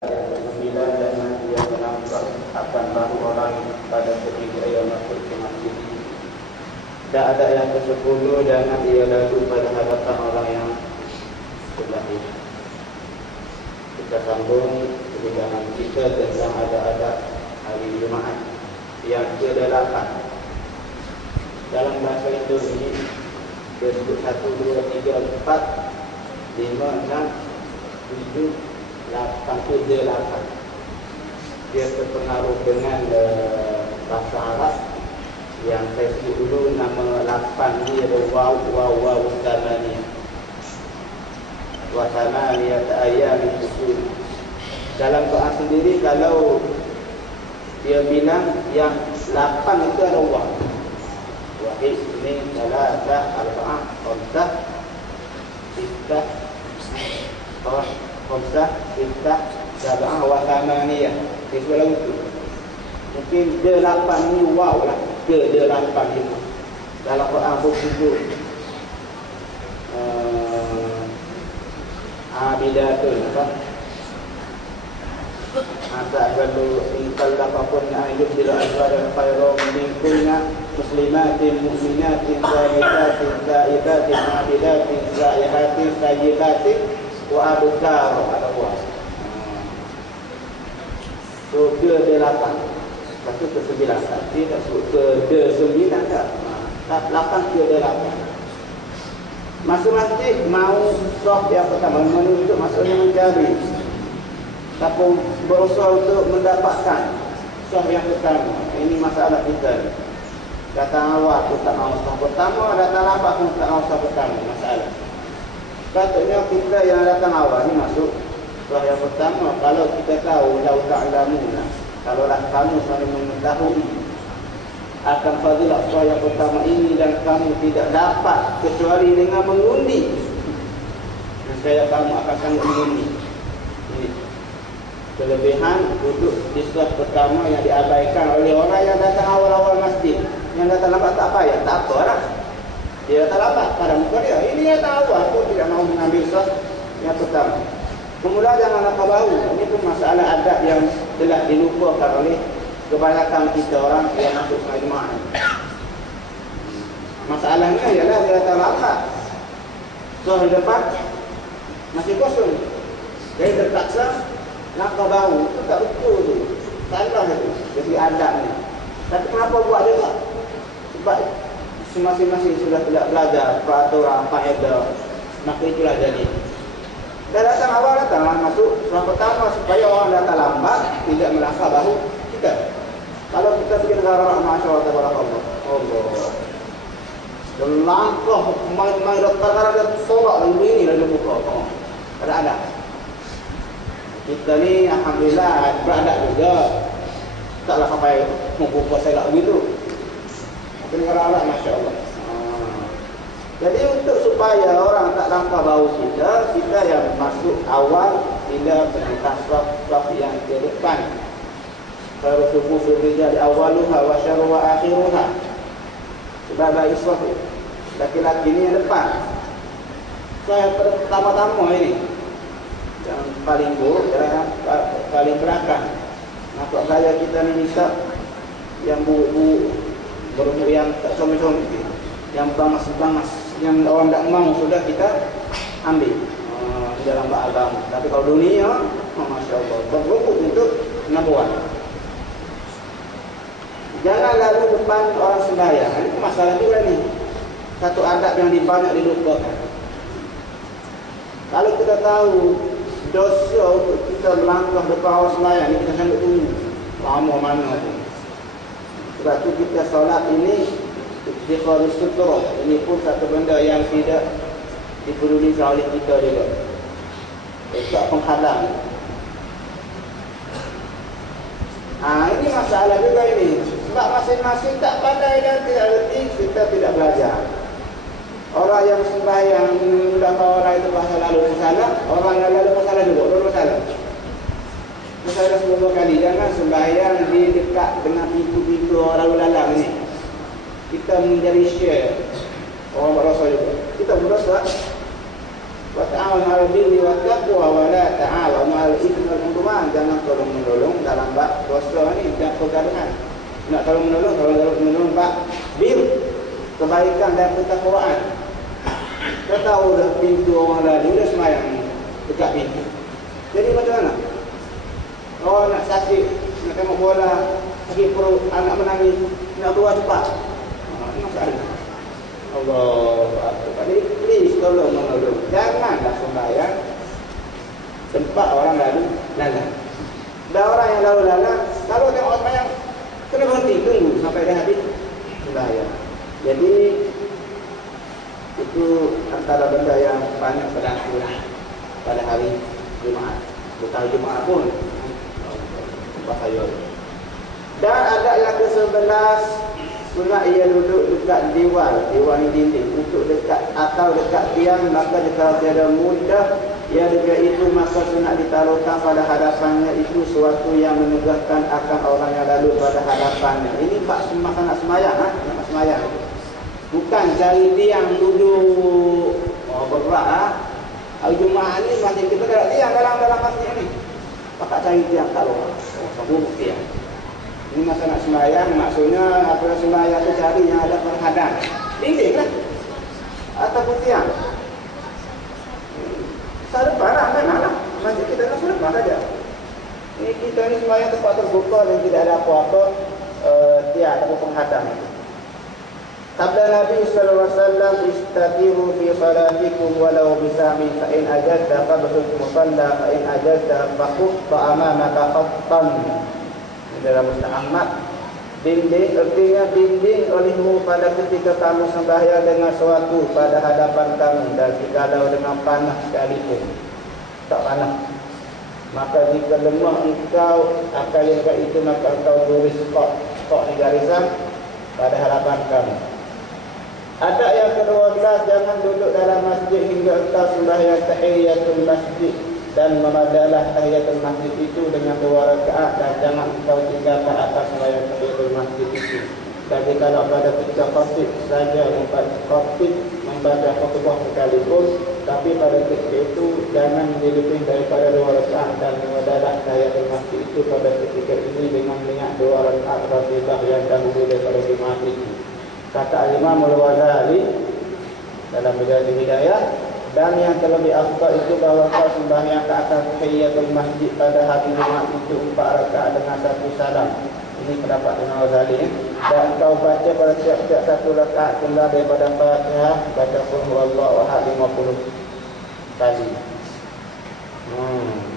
Yang ke-9 dan nanti yang menampak akan baru orang pada ketika ia masuk ke masjid. Dan ada yang ke-10 dan nanti ia lalu pada hadapan orang yang sebelah ini. Kita sambung perbincangan kita tentang ada hari Jumaat yang ke-8. Dalam bahasa Indonesia disebut 1, 2, 3, 4, 5, 6, 7, 8 ke 8. Dia terpengaruh dengan bahasa Arab yang saya sebut dulu. Nama 8 dia adalah waw thamaniyah. Wa thamaniyat ayyam usul. Dalam Quran sendiri kalau dia bilang yang 8 itu adalah waw. Wahid, ini, salatah, arba'ah, khamsah, sittah, khamsah, sittah, sab'ah, wa thamaniyah. Dia sebut lagu itu. Mungkin dia 8 ni waw lah. Dia 8 itu. Dalam Quran bersebut abidatun apa? Asa'balu intallaqakun ayyub bila azwajan khairum minkunna muslimatin mu'minatin qanitatin ta'ibatin abidatin za'ihatin sayyibatin wa abukar ada buah. So dia 8. Satu ke 9. Dia tak sebut ke 9 tak. 8 ke 8. Masuk masjid mau soh yang pertama menuntut maksudnya mencari. Tapi berusaha untuk mendapatkan soh yang pertama. Ini masalah kita. Datang awal pun tak mau soh pertama, datang lambat pun tak mau soh pertama. Masalah. Patutnya kita yang datang awal ni masuk soh yang pertama. Kalau kita tahu lau ta'lamuna, kalaulah kamu saling mengetahui akan fadilah soh yang pertama ini dan kamu tidak dapat kecuali dengan mengundi, saya kamu akan sanggup mengundi. Ini kelebihan duduk di soh pertama yang diabaikan oleh orang yang datang awal-awal masjid. Yang datang lambat tak apa ya, tak apa lah. Dia datang lambat pada muka dia. Ini yang tahu aku tidak mau mengambil soh yang pertama. Pemula jangan lapar bau. Ini pun masalah adab yang telah dilupakan oleh kebanyakan kita orang yang masuk Jumaat. Masalahnya ialah dia datang lambat. Soh di depan masih kosong. Jadi terpaksa lapar bau. Itu tak betul tu. Salah itu. Jadi adabnya. Tapi kenapa buat juga? Sebab masing-masing sudah tidak belajar peraturan faedah. Maka itulah jadi. Dah datang awal datanglah masuk soh pertama supaya orang datang lambat tidak merasa bahu kita. Kalau kita pergi negara orang masyaallah tabarakallah. Allah. Langkah main dokter ada sorak lalu ini lalu buka. Ada. Kita ni alhamdulillah berada juga. Taklah sampai membuka selak begitu. Negara orang masyaallah. Jadi untuk supaya orang tak nampak bau kita yang masuk awal tidak berhenti sof yang ke depan. Kalau subuh berbeza di awaluha wa syarru wa akhiruha. Sebab bagi sof laki-laki ini yang depan. So yang pertama-tama ini yang paling buruk yang paling belakang. Nampak gaya kita ni misal yang buruk-buruk berumur yang tak comel-comel, yang bangas-bangas, yang orang tak mau sudah kita ambil di dalam agama. Tapi kalau dunia, masya Allah, berlutut untuk nabuan. Jangan lalu depan orang sembahyang. Ini masalah juga ni. Satu adab yang banyak dilupakan. Kalau kita tahu dosa untuk kita melangkah depan orang sembahyang, ini kita sanggup tunggu lama mana tu. Sebab tu kita solat ini istiqamah sutra. Ini pun satu benda yang tidak dipedulikan oleh kita juga. Tak penghalang. Ini masalah juga ini. Sebab masing-masing tak pandai dan tidak reti, kita tidak belajar. Orang yang sembahyang menggunakan orang itu bahasa lalu bersalah, orang yang lalu bersalah juga, bersalah. Bersalah semua kali. Jangan sembahyang di dekat dengan pintu-pintu orang lalu lalang ini. Kita menjadi share orang berdosa juga. Kita berdosa. Wa ta'awanu 'alal birri wat taqwa wa la ta'awanu 'alal itsmi wal 'udwan. Jangan tolong menolong dalam bab dosa ni, dan pergaduhan. Nak tolong menolong bab bir, kebaikan dan ketakwaan. Kita tahu dah pintu orang lalu dah sembahyang dekat pintu. Jadi macam mana? Oh, nak sakit, nak tengok bola, sakit perut, anak menangis, nak keluar cepat. Masalah. Allah Akbar. Jadi please tolong menolong. Janganlah sembahyang tempat orang lalu lalang. Dan orang yang lalu lalang, kalau tengok sembahyang, kena berhenti, tunggu sampai dah habis sembahyang. Jadi itu antara benda yang banyak berlaku pada hari Jumaat. Bukan Jumaat pun bahaya. Dan ada yang ke-11, sunat ia duduk dekat diwal ni dinding, untuk dekat atau dekat tiang, maka jika tiada mudah ia dekat itu, maka sunat ditaruhkan pada hadapannya. Itu suatu yang menegaskan akan orang yang lalu pada hadapannya. Ini bab masa nak semayang, nak semayang. Bukan cari tiang duduk bergerak. Hari Jumaat ni masjid kita ada tiang dalam masjid ni. Pakat cari tiang tak luar. Sambung tiang. Ini masa nak sembahyang, maksudnya apa sembahyang tu cari yang ada penghadang. Dinding kan? Ataupun tiang. Saripah lah, memanglah. Masjid kita nak saripah saja. Ini kita ni sembahyang tempat terbuka yang tidak ada apa-apa tiang ataupun penghadang. Sabda Nabi sallallahu alaihi wasallam, istatiru fi salatikum walau bisami, fa in ajadta fabsul musalla, fa in ajadta faqut amamaka qattan. Dalam Musnad Ahmad, dinding artinya dinding olehmu pada ketika kamu sembahyang dengan sesuatu pada hadapan kamu, dan jikalau dengan panah sekalipun tak panah, maka jika lemah engkau akan lihat itu, maka engkau tulis kok di garisan pada hadapan kamu. Ada yang ke-12, jangan duduk dalam masjid hingga engkau sembahyang tahiyatul masjid, dan memadalah tahiyatul masjid itu dengan 2 rakaat, dan jangan engkau tinggalkan atas sembahyang tahiyatul masjid itu. Dan kalau pada ketika khatib saja membaca khutbah sekalipun, tapi pada ketika itu jangan dilebih daripada 2 rakaat, dan memadalah tahiyatul masjid itu pada ketika ini dengan niat 2 rakaat rafidhah yang dahulu daripada Jumaat itu. Kata Imam Al-Ghazali dalam Bidayah Hidayah, dan yang terlebih afdal itu bahawa kau sembahyang ke atas tahiyatul masjid pada hari Jumaat itu 4 rakaat dengan 1 salam. Ini pendapat Imam Ghazali. Dan kau baca pada tiap-tiap 1 rakaat pula daripada Fatihah, baca qul huwallahu ahad 50 kali.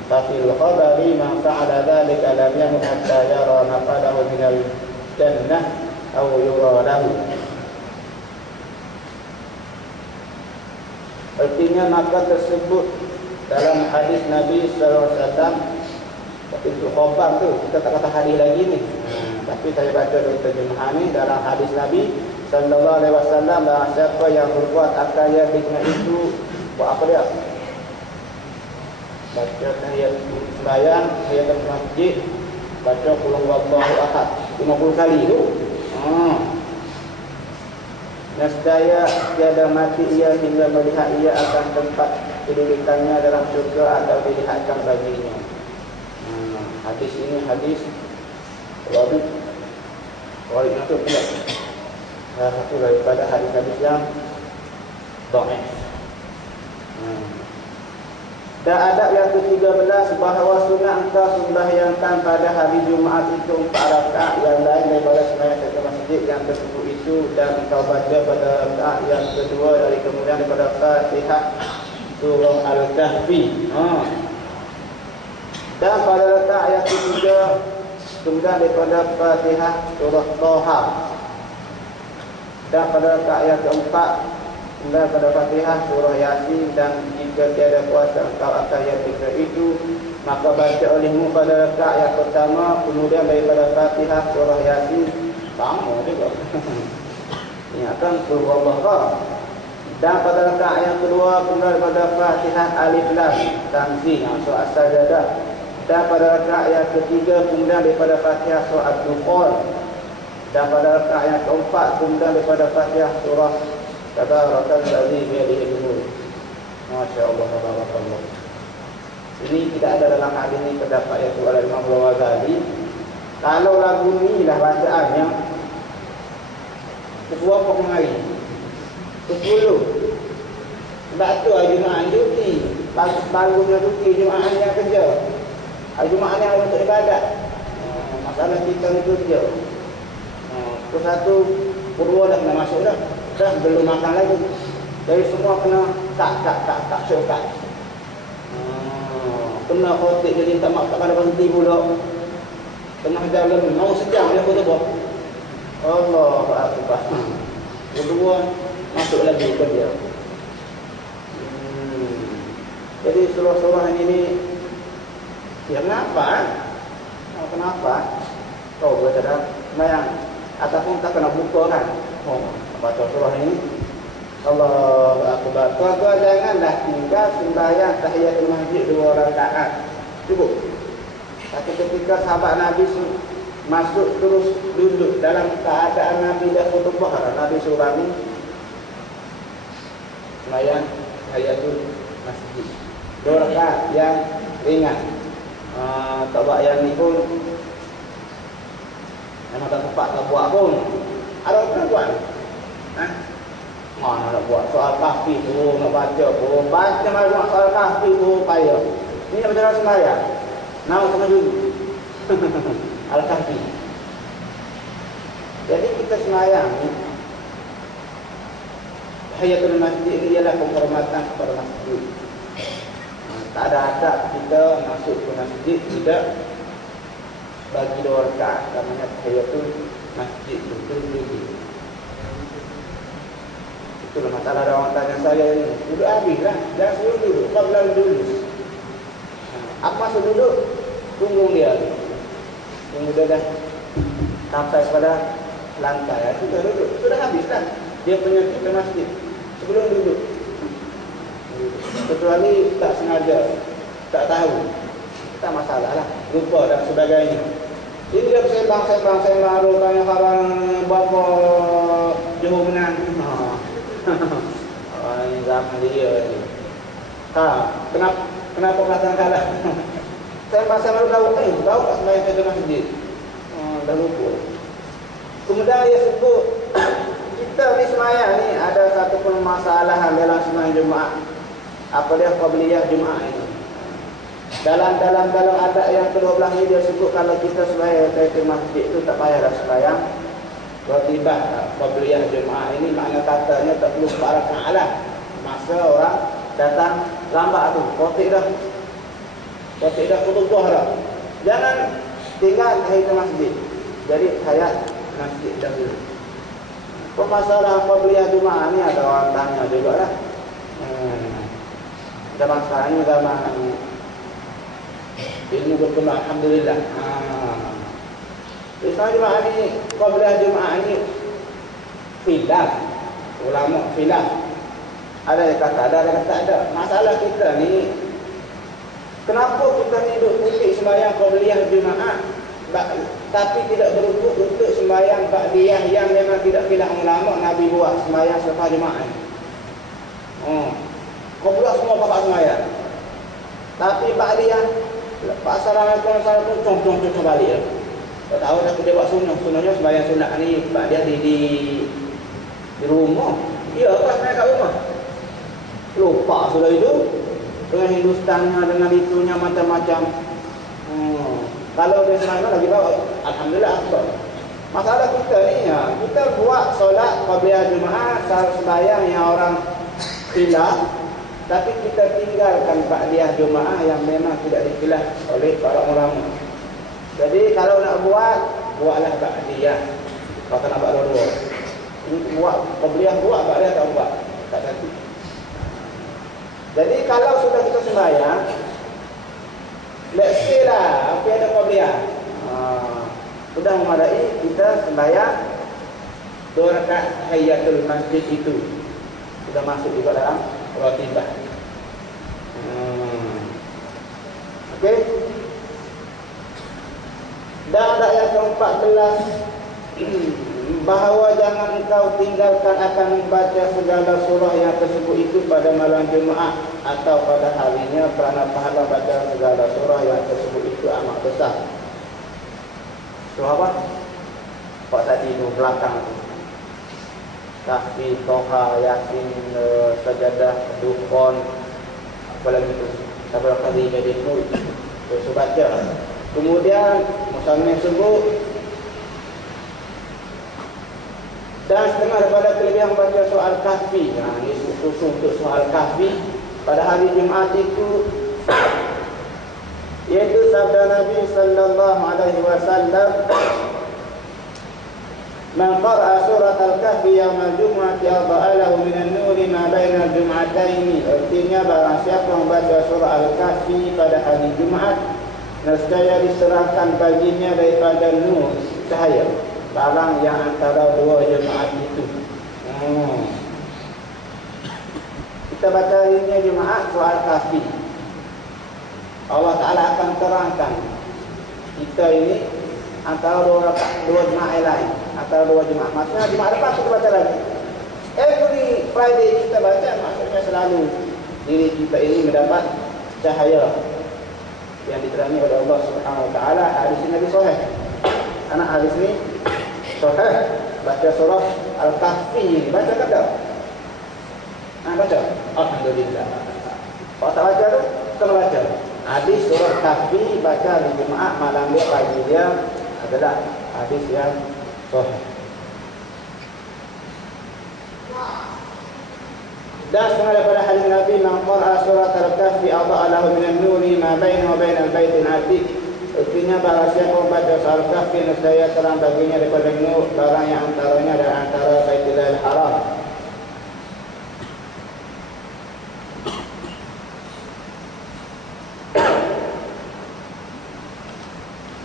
Tafil khabari man fa'ala dzalika lam yamut hatta yara naqadahu minal jannah aw yura lahu. Artinya maka tersebut dalam hadis Nabi sallallahu alaihi wasallam, itu khabar tu, kita tak kata hadis lagi ni. Tapi saya baca dari terjemahan ni, dalam hadis Nabi sallallahu alaihi wasallam, bahawa siapa yang berbuat akaya dengan itu, buat apa dia? Baca tahiyat sembahyang, tahiyat masjid, baca qul huwallahu ahad 50 kali tu. Nescaya tiada mati ia hingga melihat ia akan tempat kedudukannya dalam syurga atau dilihatkan baginya. Hadis ini hadis Wabid itu tidak satu daripada hadis-hadis yang dhaif. Dan adab yang ke-13, bahawa sunat engkau sembahyangkan pada hari Jumaat itu 4 rakaat yang lain daripada sembahyang tahiyatul masjid yang tersebut itu, dan engkau baca pada rakaat yang kedua dari kemudian daripada Fatihah surah Al-Kahfi. Dan pada rakaat yang ketiga kemudian daripada Fatihah surah Thaha. Dan pada rakaat yang keempat kemudian pada Fatihah surah Yasin. Dan jika tiada kuasa engkau akan yang tiga itu, maka baca olehmu pada rakaat yang pertama kemudian daripada Fatihah surah Yasin, sama juga. Ingatkan surah Allah. Dan pada rakaat yang kedua kemudian daripada Fatihah Alif Lam Tanzil surah As-Sajdah. Dan pada rakaat yang ketiga kemudian daripada Fatihah surah Ad-Dukhan. Dan pada rakaat yang keempat kemudian daripada Fatihah surah Tabarakalladzi biyadihil mulk. Masya Allah, tabarakallah. Ini tidak ada dalam hadis ini terdapat yaitu oleh Imam Ghazali. Kalau lagu ni lah bacaannya ketua pengaji 10. Sebab tu Jumaat cuti. Barunya cuti Jumaat yang kerja. Jumaat yang untuk ibadat. Masalah kita itu dia. Satu purwa dah kena masuk dah. Dah belum makan lagi. Jadi semua kena tak syukat. Kena khotik jadi tak mak tak ada berhenti pula. Tengah jalan mau sejam dia khutbah. Allah Akbar. Kedua masuk lagi kerja. Jadi surah-surah ini ya kenapa? Kenapa? Kau bercakap sembahyang ataupun tak kena buka kan? Baca surah ini Allahu Akbar. Kau janganlah tinggal sembahyang tahiyatul masjid 2 rakaat. Cukup. Tapi ketika sahabat Nabi masuk terus duduk dalam keadaan Nabi dah khutbah, Nabi surah ni sembahyang tahiyatul masjid 2 rakaat yang ringan. Tabak yang ni pun memang tak tepat tak buat pun. Ada orang nak buat? Mana nak buat soal kahfi tu, nak baca pun. Baca malam soal kahfi tu payah. Ini nak baca sembahyang. Nak sama dulu. Al-Kahfi. Jadi kita sembahyang tahiyatul masjid ini ialah penghormatan kepada masjid. Tak ada adab kita masuk ke masjid tidak bagi 2 rakaat namanya tahiyatul masjid itu dulu. Itulah masalah ada orang tanya saya ini. Duduk habislah, jangan suruh duduk, qabla dulu. Apa maksud duduk? Tunggu dia. Tunggu dia dah sampai pada lantai. Sudah duduk, sudah habislah. Dia punya ke masjid sebelum duduk. Kecuali tak sengaja, tak tahu, tak masalah lah, lupa dan sebagainya. Ini dia sembang tanya kawan bapa Johor menang. Ini zaman dia ni. Kenapa kata kalah? Sembang tahu tak sembahyang ke masjid. Dah lupa. Kemudian dia sebut kita ni sembahyang ni ada satu permasalahan dalam sembahyang Jumaat. Apa dia qabliyah Jumaat ini? Dalam adat yang ke-12 ni dia sebut kalau kita sembahyang ke masjid tu tak payah dah sembahyang ratibah qabliyah Jumaat ini, makna katanya tak perlu 4 rakaat lah. Masa orang datang lambat tu, khotik dah khutbah dah. Jangan tinggal tahiyatul masjid. Jadi hayat masjid dahulu. Permasalahan qabliyah Jumaat ni ada orang tanya jugalah. Zaman sekarang ni zaman ilmu berkembang, alhamdulillah. Islam Jumaat ni, qabliyah Jumaat ni khilaf ulama, khilaf. Ada yang kata ada yang kata ada. Masalah kita ni kenapa kita ni duduk putih sembahyang qabliyah Jumaat tapi tidak berukuk untuk sembahyang ba'diyah yang memang tidak khilaf ulama Nabi buat sembahyang selepas Jumaat. Qabliyah semua pakai sembahyang. Tapi ba'diyah lepas Assalamualaikum contoh balik lah. Tak tahu aku dia buat sunnahnya sembahyang sunat ni ba'diyah di rumah. Ya, apa sembahyang kat rumah? Lupa sudah itu. Dengan Hindustannya, dengan itunya macam-macam. Kalau dia sembahyang lagi bawa, alhamdulillah akbar. Masalah kita ni ya, kita buat solat qabliyah Jumaat sembahyang yang orang khilaf, tapi kita tinggalkan ba'diyah Jumaat yang memang tidak dikhilaf oleh para ulama. Jadi kalau nak buatlah ba'diyah. Kalau nak buat dua-dua. Ini buat qabliyah, buat ba'diyah tak buat. Tak satu. Jadi kalau sudah kita sembahyang, let's say lah apa yang ada qabliyah. Sudah memadai kita sembahyang 2 rakaat tahiyatul masjid itu. Sudah masuk juga dalam ratibah. Okey. Dan ayat ke-14 bahawa jangan engkau tinggalkan akan membaca segala surah yang tersebut itu pada malam Jumaat atau pada harinya, kerana pahala baca segala surah yang tersebut itu amat besar. Surah apa? Pak tadi itu belakang tu. Kahfi, Toha, Yasin, Sajadah, Dukhan, apa lagi tu? Sabra Qadhi, Medikul. Terus baca. Kemudian Musannif sebut, dan setengah daripada kelebihan baca soal Kahfi. Ini khusus untuk soal Kahfi pada hari Jumaat itu, iaitu sabda Nabi sallallahu alaihi wasallam, "Man qara'a surat al-Kahfi yawm al-jum'ati adha'a lahu min an-nuri ma baina al-jum'ataini." Artinya barang siapa membaca surah al-Kahfi pada hari Jumaat, nescaya diserahkan baginya daripada nur, cahaya, barang yang antara dua Jumaat itu. Kita baca hari ini Jumaat soal Kahfi. Allah Ta'ala akan terangkan kita ini antara dua Jumaat lain, antara dua Jumaat. Maksudnya Jumaat depan kita baca lagi. Every Friday kita baca, maksudnya selalu diri kita ini mendapat cahaya yang diterangi oleh Allah Subhanahu Wa Ta'ala. Hadis ini Nabi Sahih. Anak hadis ini Sahih. Baca surah Al-Kahfi ini, baca kan tak? Baca. Alhamdulillah. Kalau tak baca tu, kita baca. Hadis surah Kahfi baca di Jumaat, malam dia, pagi dia adalah hadis yang sahih. Dan setengah daripada hadis Nabi, "Man qara'a surat Al-Kahfi adha'a lahu min an-nuri ma bainahu wa bainal baitil atiq." Artinya barang siapa membaca surah Al-Kahfi, nescaya terang baginya daripada nur, barang yang antaranya dan antara Baitullah Haram.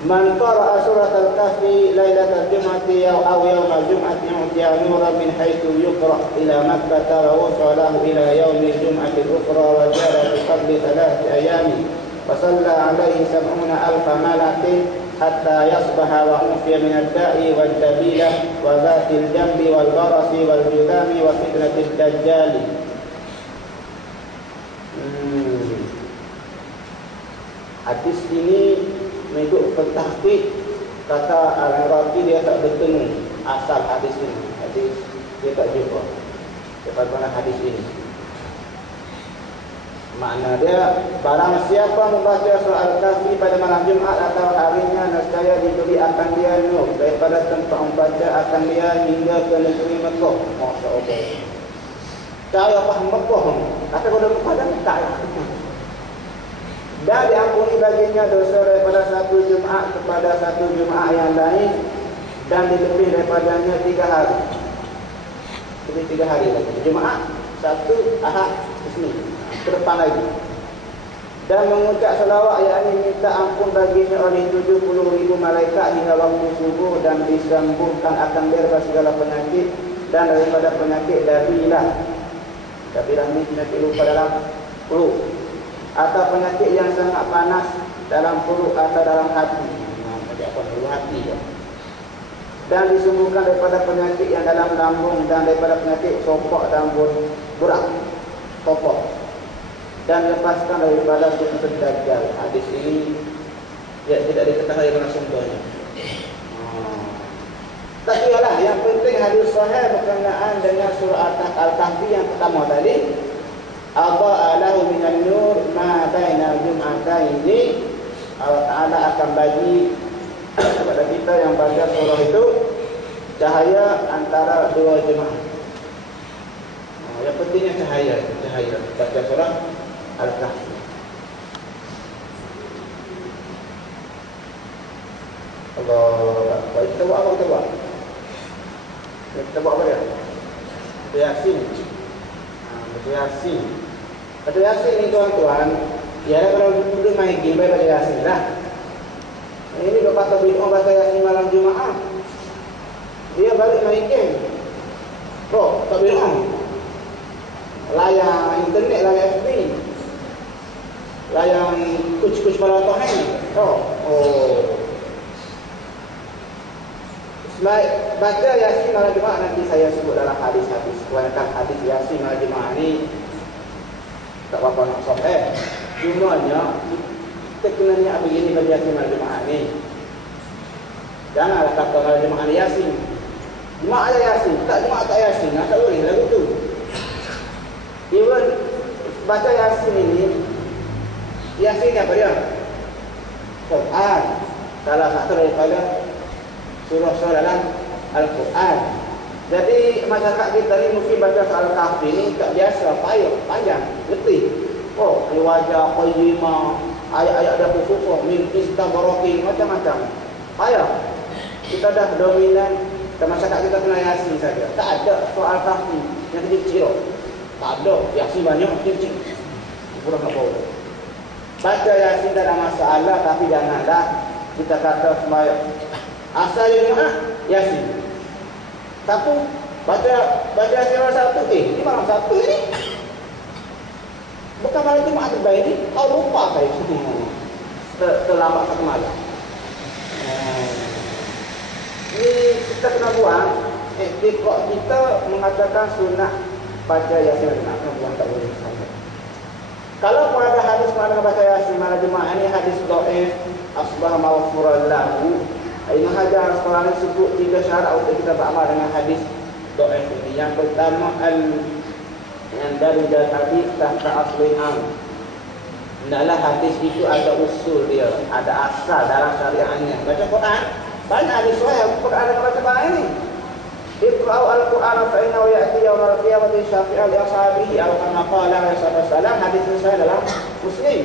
Man qara'a surat al-Kahfi lailatal jum'ati aw yawmal jum'ati utiya nuran min haitsu yuqra' ila Makkah wa wasalahu ila yaumil jum'ati al-ukhra wa jara bi fadli 3 ayami wa salla 'alaihi 70,000 malakin hatta yasbaha wa ufiya min ad-da'i wal tabila wa dhatil jambi wal barasi wal judami wa fitnatil dajjali. Hadis ini mengikut pentahqiq kata Al-Iraqi, dia tak bertemu asal hadis ini. Hadis dia tak jumpa daripada hadis ini. Makna dia, barang siapa membaca surah Al-Kahfi pada malam Jumaat atau harinya, nescaya diberi akan dia nur daripada tempat membaca akan dia hingga ke negeri Mekah. Masya Allah. Saya faham Mekah. Kata kalau Mekah dah tak. Dan diampuni baginya dosa daripada satu Jumaat kepada satu Jumaat yang lain, dan dilebih daripadanya 3 hari. Jadi 3 hari lagi. Jumaat, Sabtu, Ahad, Isnin. Ke depan lagi. Dan mengucap selawat, yakni minta ampun baginya oleh 70,000 malaikat hingga waktu subuh, dan disembuhkan akan dia daripada segala penyakit dan daripada penyakit dabilah. Dabilah ni penyakit lupa dalam perut, atau penyakit yang sangat panas dalam perut atau dalam hati. Hati je. Dan disembuhkan daripada penyakit yang dalam lambung dan daripada penyakit sopok dan burak sopok, dan lepaskan daripada fitnah dajjal. Hadis ini tidak diketahui mana sumbernya. Tak kiralah, yang penting hadis sahih berkenaan dengan surah Al-Kahfi yang pertama tadi. Adha'a lahu minan nur ma baina jum'ataini. Allah Ta'ala akan bagi kepada kita yang baca surah itu cahaya antara 2 Jumaat. Yang pentingnya cahaya baca surah Al-Kahfi. Allah, kita buat apa? Kita buat apa dia? Yasin. Baca Yasin. Baca Yasin ni tuan-tuan, ya kalau dulu main game baca Yasin lah. Ini berkata bid'ah baca Yasin malam Jumaat. Dia balik main game. Bro, tak bid'ah. Layar internet, layar FB, layar kuc-kuc malam Tuhan. Oh. Baca Yasin malam Jumaat nanti saya sebut dalam hadis-hadis. Kebanyakan hadis Yasin malam Jumaat ni tak apa-apa nak sampai. Cumanya kita kena niat begini bagi Yasin malam Jumaat ni. Janganlah kata malam Jumaat ni Yasin. Jumaat ada Yasin, tak Jumaat tak Yasin. Tak boleh lagu tu. Even baca Yasin ini, Yasin ni apa dia? Quran. Salah satu daripada surah-surah dalam Al-Quran. Jadi masyarakat kita ni mungkin baca Al-Kahfi ni tak biasa, payah, panjang, letih. Oh, wajah qayyimah, ayat-ayat ada khusus, min istabaraki, macam-macam. Payah. Kita dah dominan, dan masyarakat kita kena Yasin saja. Tak ada soal Al-Kahfi yang kecil-kecil. Tak ada, Yasin banyak, kecil-kecil. Kurang nak bawa. Baca Yasin tak ada masalah, tapi janganlah kita kata sembahyang asal Jumaat Yasin. Satu baca Yasin malam Sabtu. Ini malam Sabtu ni. Bukan malam Jumaat terbaik ni. Kau lupa saya terlambat satu malam. Ini kita kena buang. Kita mengatakan sunnah baca Yasin malam Jumaat. Buang tak boleh saja. Kalau pun ada hadis mana baca Yasin malam Jumaat ni hadis dhaif, asbah maghfuran lahu. Ibn Hajar sekarang sebut 3 syarat untuk kita beramal dengan hadis dhaif ini. Yang pertama yang dari hadis tahta aslin am. Hendaklah hadis itu ada usul dia, ada asal dalam syariatnya. Baca Quran, banyak hadis sahih Quran ada baca Quran ini. Iqra'u al-Qur'ana fa innahu ya'ti yawmal qiyamati syafi'an li ashabihi aw kama qala Rasulullah. Hadis ini saya dalam Muslim.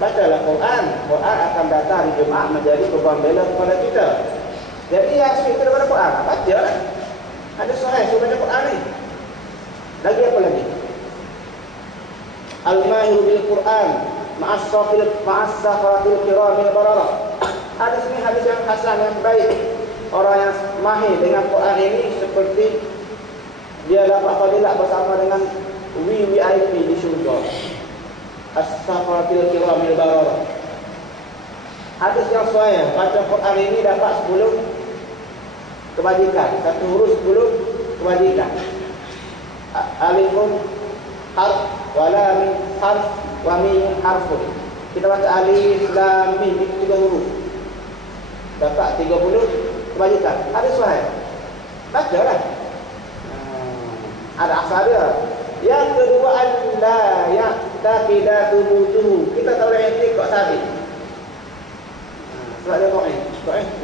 Bacalah Quran. Quran akan datang di Jumaat menjadi beban bela kepada kita. Jadi Yasin itu daripada Quran. Baca lah. Ada sahih suruh baca Quran ni. Lagi apa lagi? Al-Mahir bil Quran ma'as-safatil kiramil bararah. Hadis ini hadis yang hasan, yang baik. Orang yang mahir dengan Quran ini seperti dia dapat fadilah bersama dengan VIP di syurga. As-safatil kiramil bararah. Hadis yang sahih, baca Quran ini dapat 10 kebajikan. Satu huruf 10 kebajikan. Alifun harf, wa lam harf, wa mim harfun. Kita baca alif, lam, mim itu 3 huruf. Dapat 30 kebajikan. Hadis sahih. Bacalah. Ada asal dia. Yang kedua, alla ya'taqida tubutuhu. Kita tahu yang ini kok sabit. Sebab dia kok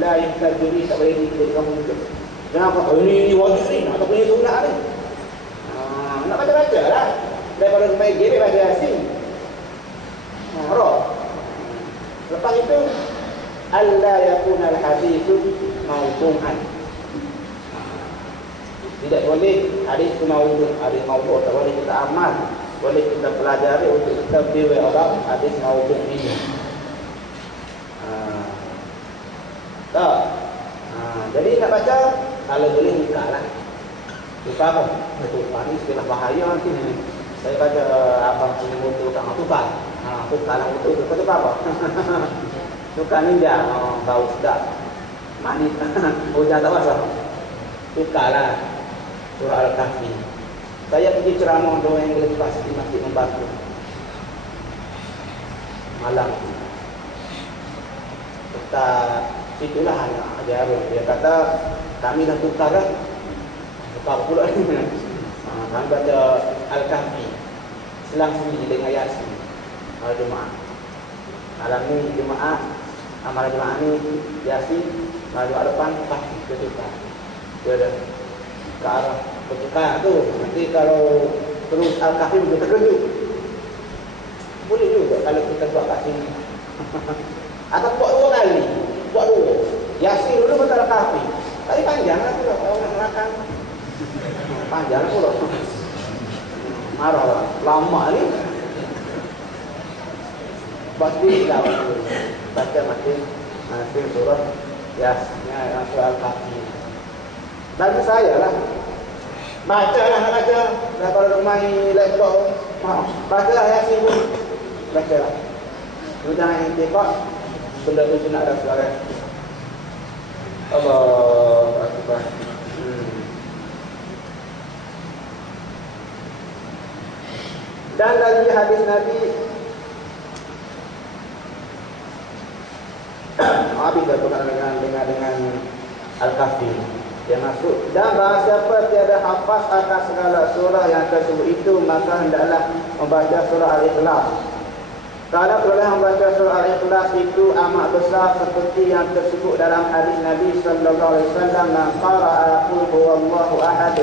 la yahtajuri, tak boleh dikira kamu juga. Kenapa? Oh, ini wajib ni ataupun ini sunnah ni. Nak baca-baca lah. Daripada main game baca Yasin. Roh. Lepas itu alla yakuna al-hadithu mawdu'an. Tidak boleh hadis itu maudhu', hadis maudhu' tak boleh kita amal. Boleh kita pelajari untuk kita biwai orang hadis maudhu' ini. Tak. Jadi nak baca, kalau boleh bukalah. Buka apa? Buka ni istilah bahaya nanti. Saya baca abang punya motor tak nak tukar. Tukar lah motor. Tukar apa? Tukar ninja. Bau sedap. Mandi. Hujan tak basah. Tukarlah surah Al-Kahfi. Saya pergi ceramah doa yang lepas di Masjid Membatu malam. Kita situlah anak ajar. Dia kata kami dah tukar dah. Tukar pula ni. Kami baca Al-Kahfi selang sendiri dengan Yasin malam Jumaat. Malam ni Jumaat, malam Jumaat ni Yasin, malam Jumaat depan Kahfi kita tukar. Dia ada ke arah bertukar tu. Nanti kalau terus Al-Kahfi kita terkejut. Boleh juga kalau kita buat kat sini. Atau buat 2 kali. Buat 2. Yasin dulu baca Al-Kahfi. Tapi panjang lah pula kalau nak makan. Panjang pula. Marah lah. Lama ni. Pasti dah baca makin surah Yasin, surah Al-Kahfi. Bagi saya lah. Baca lah nak baca. Dah kalau main laptop, baca lah Yasin pun. Baca lah. Jangan yang tekok. Benda tu nak ada suara. Allah. Dan lagi hadis Nabi habis berkaitan dengan Al-Kahfi yang masuk. Dan barang siapa tiada hafaz atas segala surah yang tersebut itu, maka hendaklah membaca surah Al-Ikhlas. Kerana perolehan membaca surah Al-Ikhlas itu amat besar seperti yang tersebut dalam hadis Nabi sallallahu alaihi wasallam, "Man qara'a qul huwallahu ahad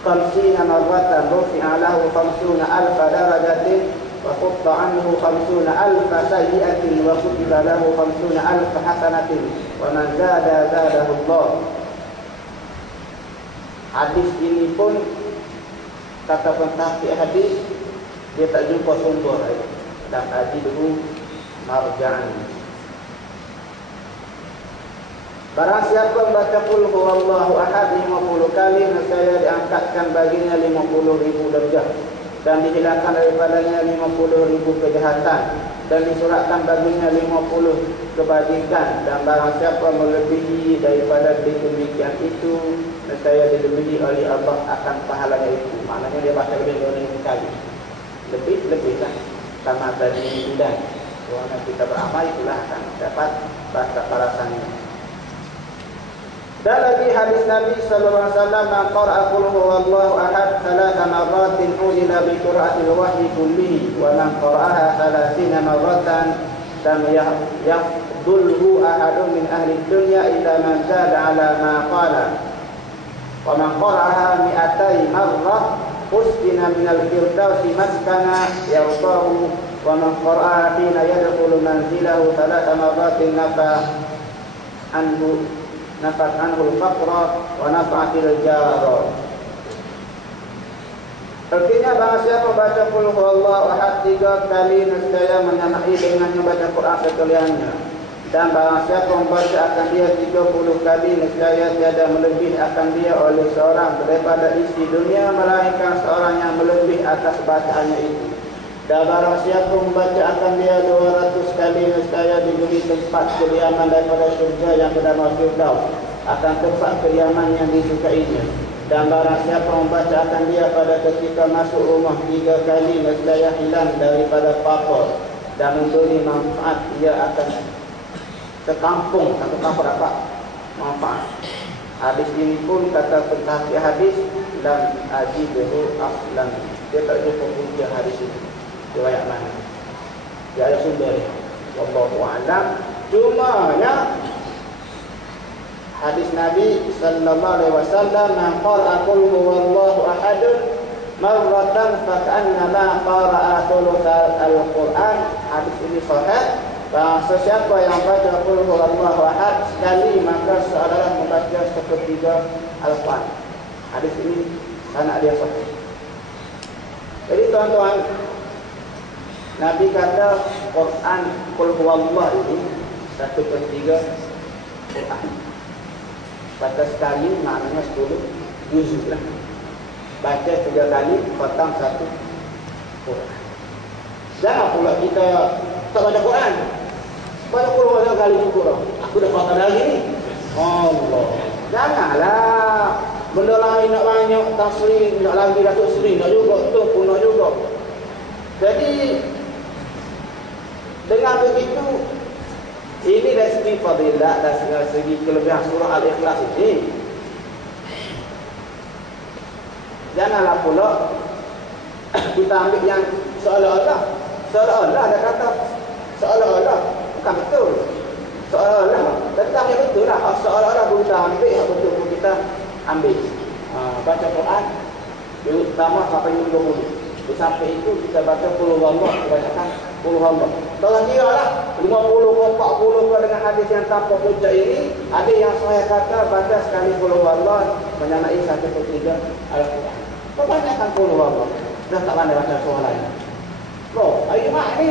50 marratan rufi'a lahu 50,000 darajatin wa qutta anhu 50,000 sayyi'atin wa kutiba lahu 50,000 hasanatin wa man zada zadahu Allah." Hadis ini pun kata pentahqiq hadis dia tak jumpa sumber dan ajiduhu marja'an. Barang siapa membaca qul huwallahu ahad 50 kali, nescaya diangkatkan baginya 50,000 darjah dan dihilangkan daripadanya 50,000 kejahatan dan disuratkan baginya 50 kebajikan. Dan barang siapa melebihi daripada demikian itu, nescaya dilebihi oleh Allah akan pahalanya itu. Maknanya dia baca lebih dari 1 kali. Lebih kan. Sama tadi sudah. Kalau kita beramal itulah akan dapat baca balasannya. Dan lagi hadis Nabi sallallahu alaihi wasallam, "Man qara'a qul huwallahu ahad 3 marratin ujila bi qira'atil wahyi kullihi wa man qara'aha 30 marratan lam yafdulhu ahadun min ahli dunya illa man zada 'ala ma qala wa man qara'aha 200 marrah uskina minal firdausi maskana yardahu wa man qara'a hina yadkhulu manzilahu 3 marratin nafat anhul faqra wa nafa'atil jara." Artinya barang siapa baca qul huwallahu ahad 3 kali, nescaya menyamai dengan membaca Quran sekaliannya. Dan barang siapa membaca akan dia 30 kali, nescaya tiada melebih akan dia oleh seorang daripada isi dunia, melainkan seorang yang melebih atas bacaannya itu. Dan barang siapa membaca akan dia 200 kali, nescaya diberi tempat kediaman daripada syurga yang bernama Firdaus, akan tempat kediaman yang disukainya. Dan barang siapa membaca akan dia pada ketika masuk rumah 3 kali, nescaya hilang daripada papar dan memberi manfaat. Ia akan sekampung, satu kampung dapat manfaat. Hadis ini pun kata pentahqiq hadis dan ajibuhu aslan. Dia tak jumpa punca hadis ini. Riwayat mana? Dia ada sumber. Wallahu a'lam. Cuma ya hadis Nabi sallallahu alaihi wasallam, "Man qara'a qul huwallahu ahad marratan fa ka'annama qara'a thulutsal al-Qur'an." Hadis ini sahih. Sesiapa yang baca qul huwallahu ahad sekali, maka seolah-olah membaca sepertiga Al-Quran. Hadis ini sanad dia sahih. Jadi tuan-tuan, Nabi kata Quran qul huwallahu ini 1/3 Quran. Baca sekali maknanya 10 juzuk lah. Baca 3 kali, khatam 1 Quran. Jangan pula kita tak baca Quran. Baca Quran kali syukur. Aku dah khatam lagi ni. Allah. Janganlah. Benda lain nak banyak, tasri, nak lagi Datuk Seri, nak juga, tu pun nak juga. Jadi dengan begitu, ini dari segi fadilah dan dari segi kelebihan surah Al-Ikhlas ini. Janganlah pula kita ambil yang seolah-olah ada kata seolah-olah, bukan betul. Seolah-olah, tentang yang betul lah. Seolah-olah kita ambil, yang betul pun kita ambil. Baca Quran, utama sampai 20. Sampai itu kita baca puluh Allah, kebanyakan puluh Allah. Kalau kira lah 50 ke 40 dengan hadis yang tanpa hujah ini, ada yang saya kata baca sekali puluh Allah menyamai 1/3 Al-Quran. Kebanyakan puluh Allah. Dah tak pandai baca surah lain. Loh, ayo mak ni